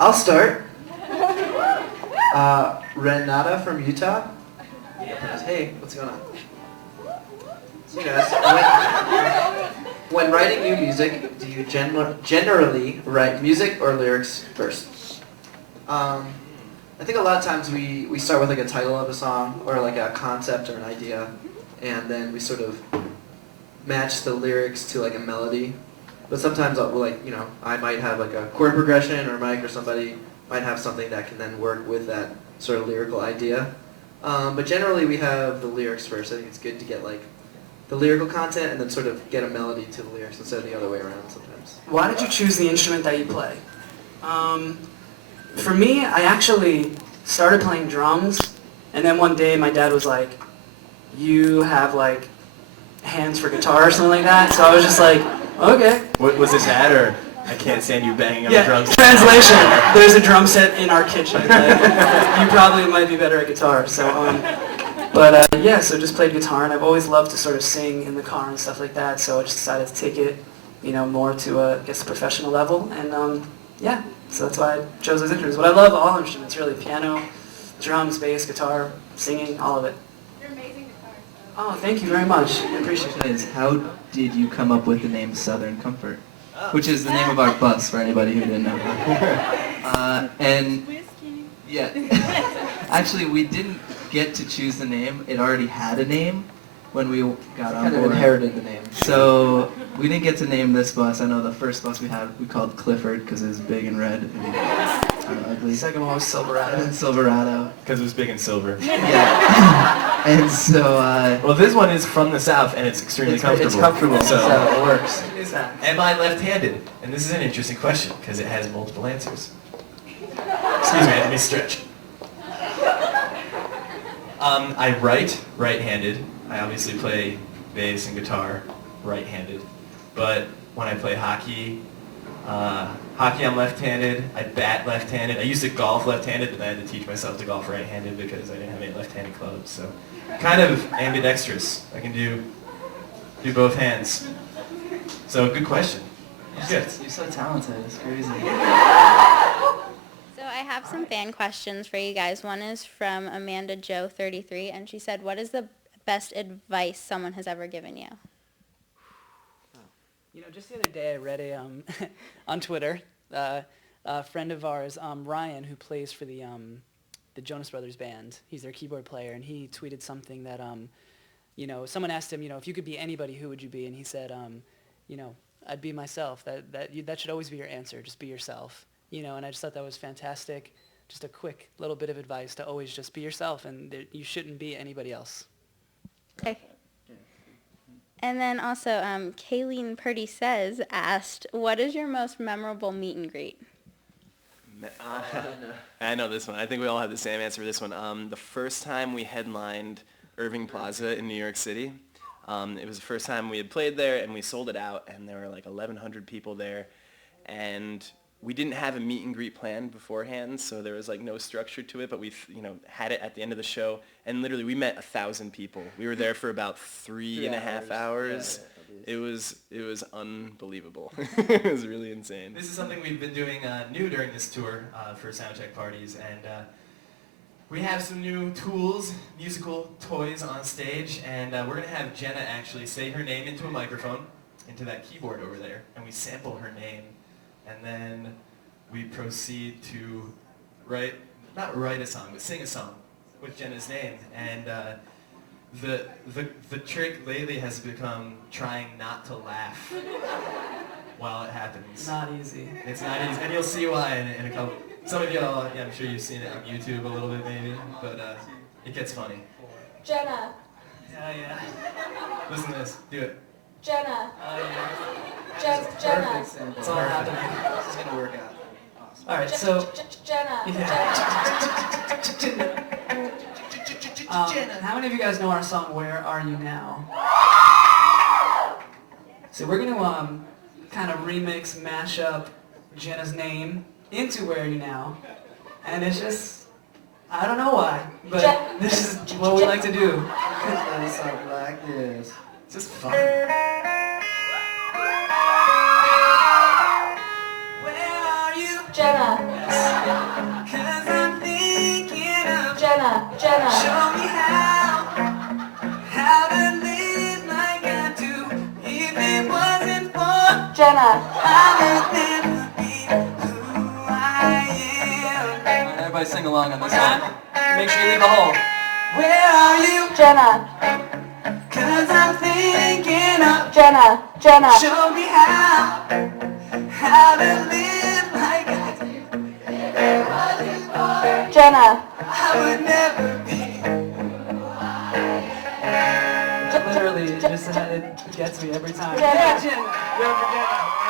I'll start. Renata from Utah. Hey, what's going on? So you guys, when writing new music, do you generally write music or lyrics first? I think a lot of times we start with like a title of a song or like a concept or an idea, and then we sort of match the lyrics to like a melody. But sometimes I might have like a chord progression, or Mike or somebody might have something that can then work with that sort of lyrical idea. But generally we have the lyrics first. I think it's good to get like the lyrical content and then sort of get a melody to the lyrics instead of the other way around sometimes. Why did you choose the instrument that you play? For me, I actually started playing drums, and then one day my dad was like, you have like hands for guitar or something like that, so I was just like, okay. What was it that, or I can't stand you banging on the drums? Translation, there's a drum set in our kitchen. Like, you probably might be better at guitar, so yeah, so just played guitar, and I've always loved to sort of sing in the car and stuff like that, so I just decided to take it, more to a professional level, and yeah, so that's why I chose those instruments. But I love all instruments, really, piano, drums, bass, guitar, singing, all of it. You're amazing guitar. Oh, thank you very much. I appreciate it. Is how did you come up with the name Southern Comfort, which is the name of our bus for anybody who didn't know? And yeah, actually we didn't get to choose the name. It already had a name when we got on Kind of board. inherited the name. So we didn't get to name this bus. I know the first bus we called Clifford because it was big and red and ugly. The second one was And Silverado. then Silverado. Because it was big and silver. Yeah. And so Well, this one is from the South, and it's extremely comfortable. It's comfortable, so it works. Is that? Am I left-handed? And this is an interesting question, because it has multiple answers. Excuse me, let me stretch. I write right-handed. I obviously play bass and guitar right-handed. But when I play hockey, I'm left-handed. I bat left-handed. I used to golf left-handed, but I had to teach myself to golf right-handed because I didn't have any left-handed clubs. So kind of ambidextrous. I can do both hands. So good question. Good. you're so talented. It's crazy. So I have some fan questions for you guys. One is from Amanda Joe 33, and she said, what is the best advice someone has ever given you? Just the other day I read on Twitter, a friend of ours, Ryan, who plays for the Jonas Brothers band. He's their keyboard player, and he tweeted something that, someone asked him, if you could be anybody, who would you be? And he said, I'd be myself. That should always be your answer. Just be yourself. And I just thought that was fantastic. Just a quick little bit of advice to always just be yourself, and you shouldn't be anybody else. Okay. And then also, Kayleen Purdy asked, what is your most memorable meet and greet? I know this one. I think we all have the same answer for this one. The first time we headlined Irving Plaza in New York City, it was the first time we had played there, and we sold it out, and there were like 1,100 people there, and we didn't have a meet and greet planned beforehand, so there was like no structure to it, but we had it at the end of the show, and literally we met 1,000 people. We were there for about 3.5 hours. Yeah, It was unbelievable. It was really insane. This is something we've been doing new during this tour for soundcheck parties, and we have some new tools, musical toys on stage, and we're going to have Jenna actually say her name into a microphone, into that keyboard over there, and we sample her name, and then we proceed to not write a song, but sing a song with Jenna's name, and the trick lately has become trying not to laugh while it happens. It's not easy. It's not easy, and you'll see why in a couple. Some of y'all, I'm sure you've seen it on YouTube a little bit maybe, but it gets funny. Jenna. Yeah. Listen to this. Do it. Jenna. Jenna. Perfect sample. It's all happening. This is gonna work out. Awesome. All right, so Jenna. how many of you guys know our song "Where Are You Now"? So we're gonna kind of remix, mash up Jenna's name into "Where Are You Now," and it's just I don't know why, but this is what we like to do. It's something like this. It's just fun. Where are you? Jenna. Jenna. Everybody sing along on this one. Make sure you leave a hole. Where are you, Jenna? 'Cause I'm thinking of Jenna. Show me how to live like I do. Jenna. I would never be. Literally, it gets me every time. Jenna. Jenna.